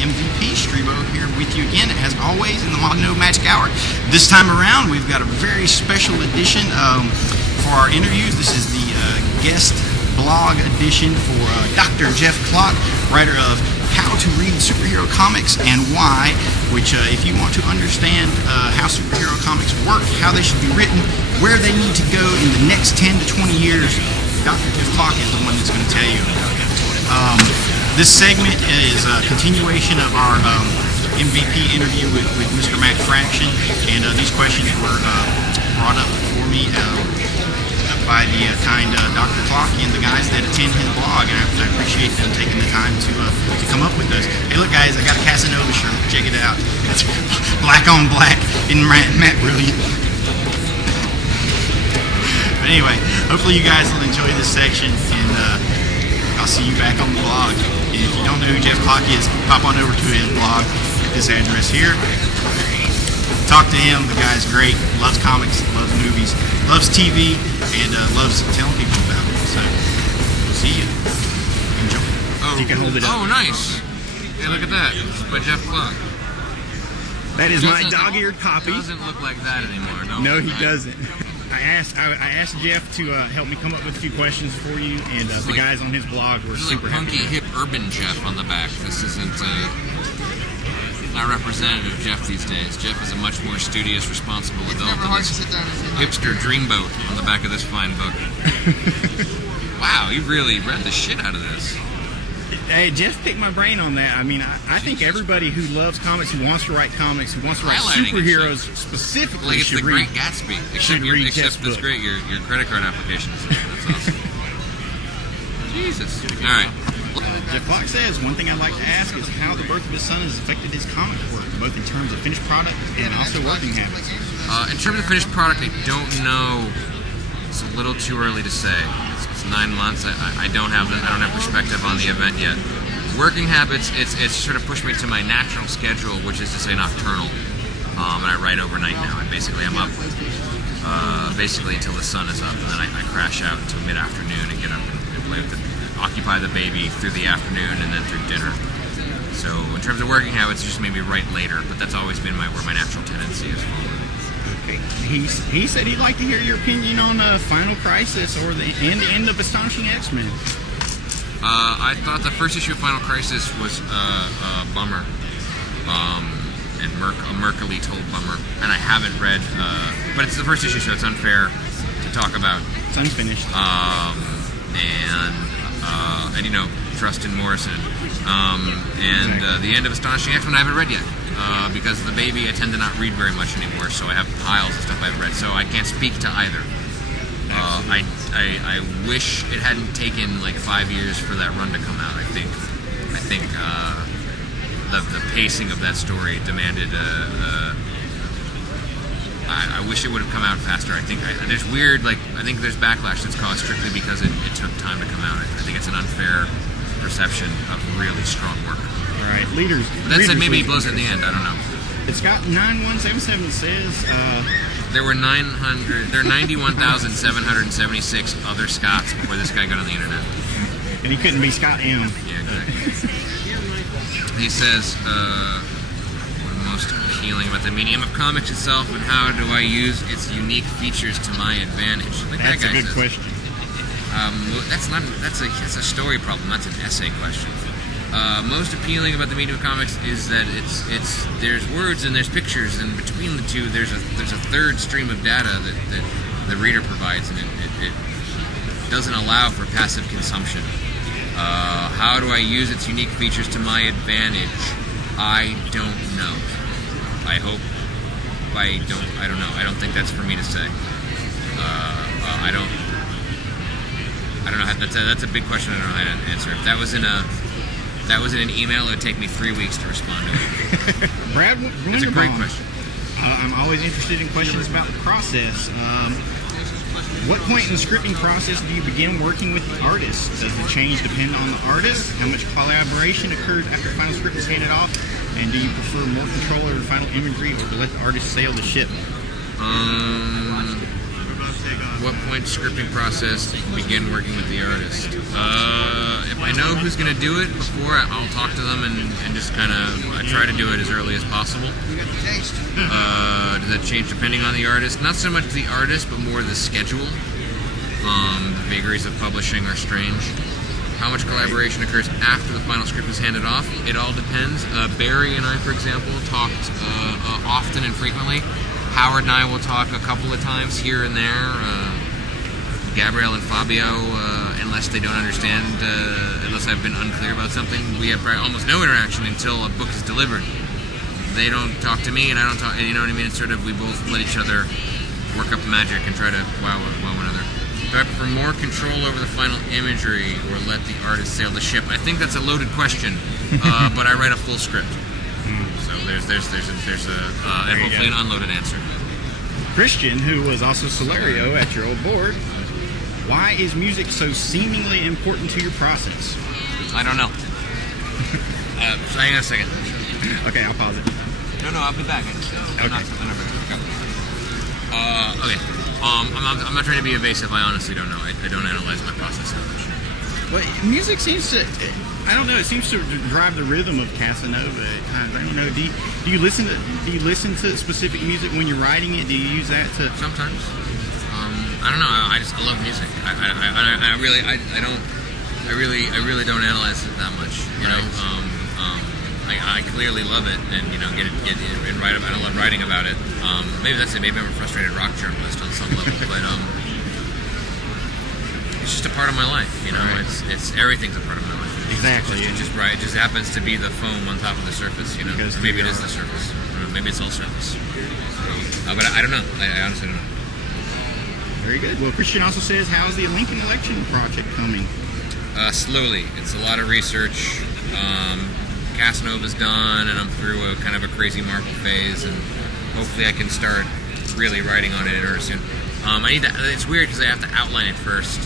MVP Stribo here with you again, as always, in the Mogno Magic Hour. This time around, we've got a very special edition for our interviews. This is the guest blog edition for Dr. Geoff Klock, writer of How to Read Superhero Comics and Why, which if you want to understand how superhero comics work, how they should be written, where they need to go in the next 10 to 20 years, Dr. Geoff Klock is the one that's going to tell you. This segment is a continuation of our MVP interview with Mr. Matt Fraction, and these questions were brought up for me by the kind Dr. Klock and the guys that attend his blog, and I appreciate them taking the time to come up with those. Hey, look, guys, I got a Casanova shirt. Check it out. It's black on black. Isn't Matt brilliant? But anyway, hopefully you guys will enjoy this section, and I'll see you back on the blog. And if you don't know who Geoff Klock is, pop on over to his blog at this address here. Talk to him. The guy's great. Loves comics, loves movies, loves TV, and loves telling people about it. So, we'll see you. Enjoy. Oh, you can hold it up. Oh, nice. Hey, look at that. It's by Geoff Klock. That is my dog-eared copy. He doesn't look like that anymore. No, he doesn't. I asked Geoff to help me come up with a few questions for you, and the guys on his blog were super punky, happy. hip, urban Geoff on the back. This isn't not representative Geoff these days. Geoff is a much more studious, responsible adult than this hipster dreamboat on the back of this fine book. Wow, you really read the shit out of this. Hey, Geoff picked my brain on that. I mean, I think everybody who loves comics, who wants to write comics, who wants to write superheroes specifically, like it's should the read. Great Gatsby. Except it's great. Your credit card applications. That's awesome. Jesus. All right. Geoff Klock says, one thing I'd like to ask is how the birth of his son has affected his comic work, both in terms of finished product and also working habits. In terms of finished product, I don't know. It's a little too early to say. It's 9 months. I don't have perspective on the event yet. Working habits, it's sort of pushed me to my natural schedule, which is to say nocturnal. And I write overnight now. And basically, I'm up basically until the sun is up, and then I crash out until mid-afternoon and get up and play with occupy the baby through the afternoon and then through dinner. So in terms of working habits, it just made me write later, but that's always been where my natural tendency is forward. Okay. He said he'd like to hear your opinion on Final Crisis or the end of Astonishing X-Men. I thought the first issue of Final Crisis was a bummer, and a murkily told bummer, and I haven't read, but it's the first issue, so it's unfair to talk about. It's unfinished. And you know, trust in Morrison. The end of Astonishing X-Men I haven't read yet. Because of the baby, I tend to not read very much anymore, so I have piles of stuff I haven't read, so I can't speak to either. I wish it hadn't taken like 5 years for that run to come out. I think the pacing of that story demanded I wish it would have come out faster. I think there's backlash that's caused strictly because it took time to come out. I think it's an unfair perception of really strong work. All right, leaders. But that said, maybe he blows it in the end. I don't know. It's got 9177 says there were 91,776 other Scotts before this guy got on the internet. And he couldn't be Scott M. Yeah, exactly. He says, what most appealing about the medium of comics itself, and how do I use its unique features to my advantage? Like that's that guy a good says. question. That's a story problem. That's an essay question. Most appealing about the medium of comics is that there's words and there's pictures, and between the two there's a third stream of data that the reader provides, and it doesn't allow for passive consumption. How do I use its unique features to my advantage? I don't know. I hope I don't know. I don't think that's for me to say. I don't know. That's a big question. I don't know how to answer. If that was in an email, it would take me 3 weeks to respond to it. Brad, it's a great question. I'm always interested in questions about the process. What point in the scripting process do you begin working with the artist? Does the change depend on the artist? How much collaboration occurs after the final script is handed off? And do you prefer more control over the final imagery, or to let the artist sail the ship? what point scripting process begin working with the artist? If I know who's going to do it before, I'll talk to them and just kind of I try to do it as early as possible. Does that change depending on the artist? Not so much the artist, but more the schedule. The vagaries of publishing are strange. How much collaboration occurs after the final script is handed off? It all depends. Barry and I, for example, talked often and frequently. Howard and I will talk a couple of times here and there. Gabrielle and Fabio, unless they don't understand, unless I've been unclear about something, we have almost no interaction until a book is delivered. They don't talk to me, and I don't talk. You know what I mean? It's sort of we both let each other work up magic and try to wow one another. Do I prefer more control over the final imagery or let the artist sail the ship? I think that's a loaded question, but I write a full script. So there's a and hopefully an unloaded answer. Christian, who was also Solario at your old board, why is music so seemingly important to your process? I don't know. So hang on a second. Okay, I'll pause it. No, I'll be back. Okay. Okay. I'm not trying to be evasive. I honestly don't know. I don't analyze my process that much. Well, music seems to, I don't know, it seems to drive the rhythm of Casanova at times. I don't know. Do you listen to specific music when you're writing it? Do you use that to? Sometimes. I don't know. I love music. I really don't analyze it that much. You know. I clearly love it, and get it and write about it. I love writing about it. Maybe that's it. Maybe I'm a frustrated rock journalist on some level, but it's just a part of my life. Right. It's everything's a part of my life. Exactly. It just happens to be the foam on top of the surface. Or maybe it is the surface. Maybe it's all surface. But I don't know. I honestly don't know. Very good. Well, Christian also says, how's the Lincoln election project coming? Slowly. It's a lot of research. Casanova's done, and I'm through a kind of a crazy Marvel phase, and hopefully I can start really writing on it in earnest soon. It's weird because I have to outline it first,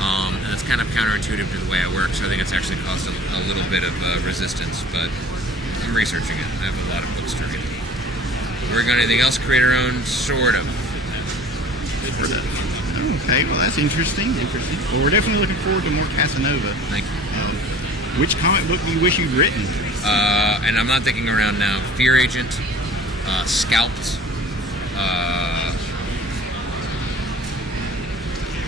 and it's kind of counterintuitive to the way I work, so I think it's actually caused a little bit of resistance, but I'm researching it. I have a lot of books to read. Working on anything else? Create our own, sort of. Okay, well that's interesting. Well, we're definitely looking forward to more Casanova. Thank you. Which comic book do you wish you'd written? And I'm not thinking around now. Fear Agent, Scalped.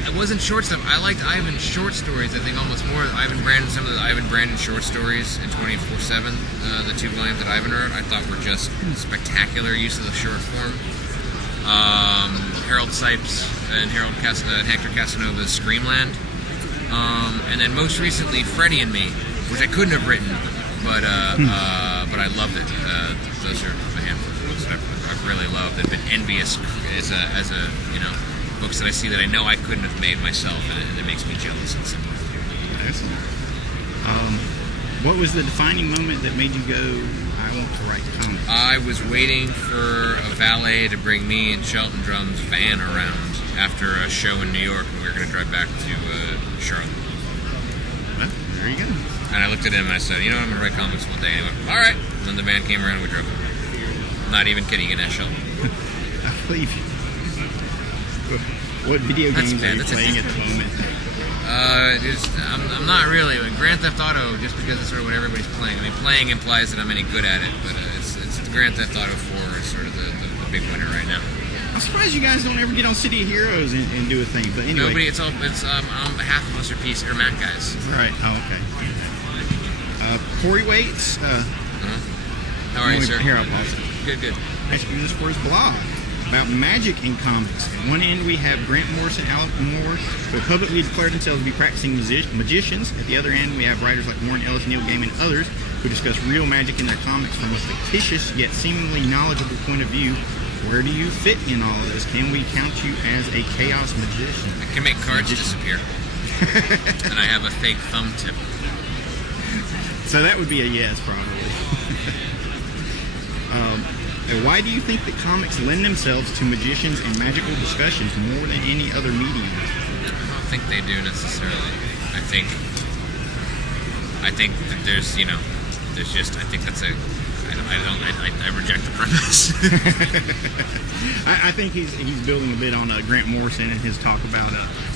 It wasn't short stuff. I liked Ivan's short stories, I think, almost more. Some of the Ivan Brandon short stories in 24/7, the 2 volumes that Ivan wrote, I thought were just spectacular use of the short form. Harold Sipes and Hector Casanova's Screamland. And then most recently, Freddie and Me, which I couldn't have written, but I loved it. Those are a handful of books that I've really loved. I've been envious as a books that I see that I know I couldn't have made myself, and it makes me jealous in some way. Excellent. What was the defining moment that made you go, I want to write comics? I was waiting for a valet to bring me and Shelton Drum's van around after a show in New York, and we were going to drive back to Charlotte. Well, there you go. And I looked at him and I said, I'm going to write comics one day. And he went, all right. And then the van came around and we drove. Not even kidding, in Shelton. I believe you. What video games are you playing at the moment? I'm not really. Grand Theft Auto, just because it's sort of what everybody's playing. I mean, playing implies that I'm any good at it, but it's Grand Theft Auto 4 is sort of the big winner right now. I'm surprised you guys don't ever get on City of Heroes and do a thing, but anyway. Nobody, it's on behalf of us are Peace or Mac guys. Right, okay. Corey Waits. How are you, sir? Here, I'll pause it. Good. Thanks for this for his blog about magic in comics. At one end, we have Grant Morrison and Alec Moore, who have publicly declared themselves to be practicing magicians. At the other end, we have writers like Warren Ellis, Neil Gaiman, and others who discuss real magic in their comics from a fictitious yet seemingly knowledgeable point of view. Where do you fit in all of this? Can we count you as a chaos magician? I can make cards disappear. And I have a fake thumb tip. So that would be a yes, probably. Why do you think that comics lend themselves to magicians and magical discussions more than any other medium? I don't think they do necessarily. I think that there's I I reject the premise. I think he's building a bit on Grant Morrison and his talk about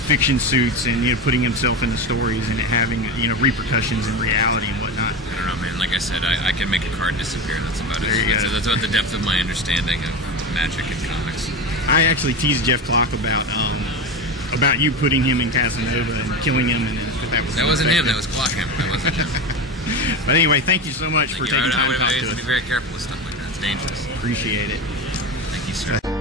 fiction suits and putting himself in the stories and it having repercussions in reality and whatnot. I don't know, man. Like I said, I can make a card disappear. That's about it. That's about the depth of my understanding of magic and comics. I actually teased Geoff Klock about you putting him in Casanova and killing him, and that wasn't him. That was Klock him. That wasn't him. But anyway, thank you so much for taking time to talk to us. Be very careful with stuff like that. It's dangerous. Appreciate it. Thank you, sir.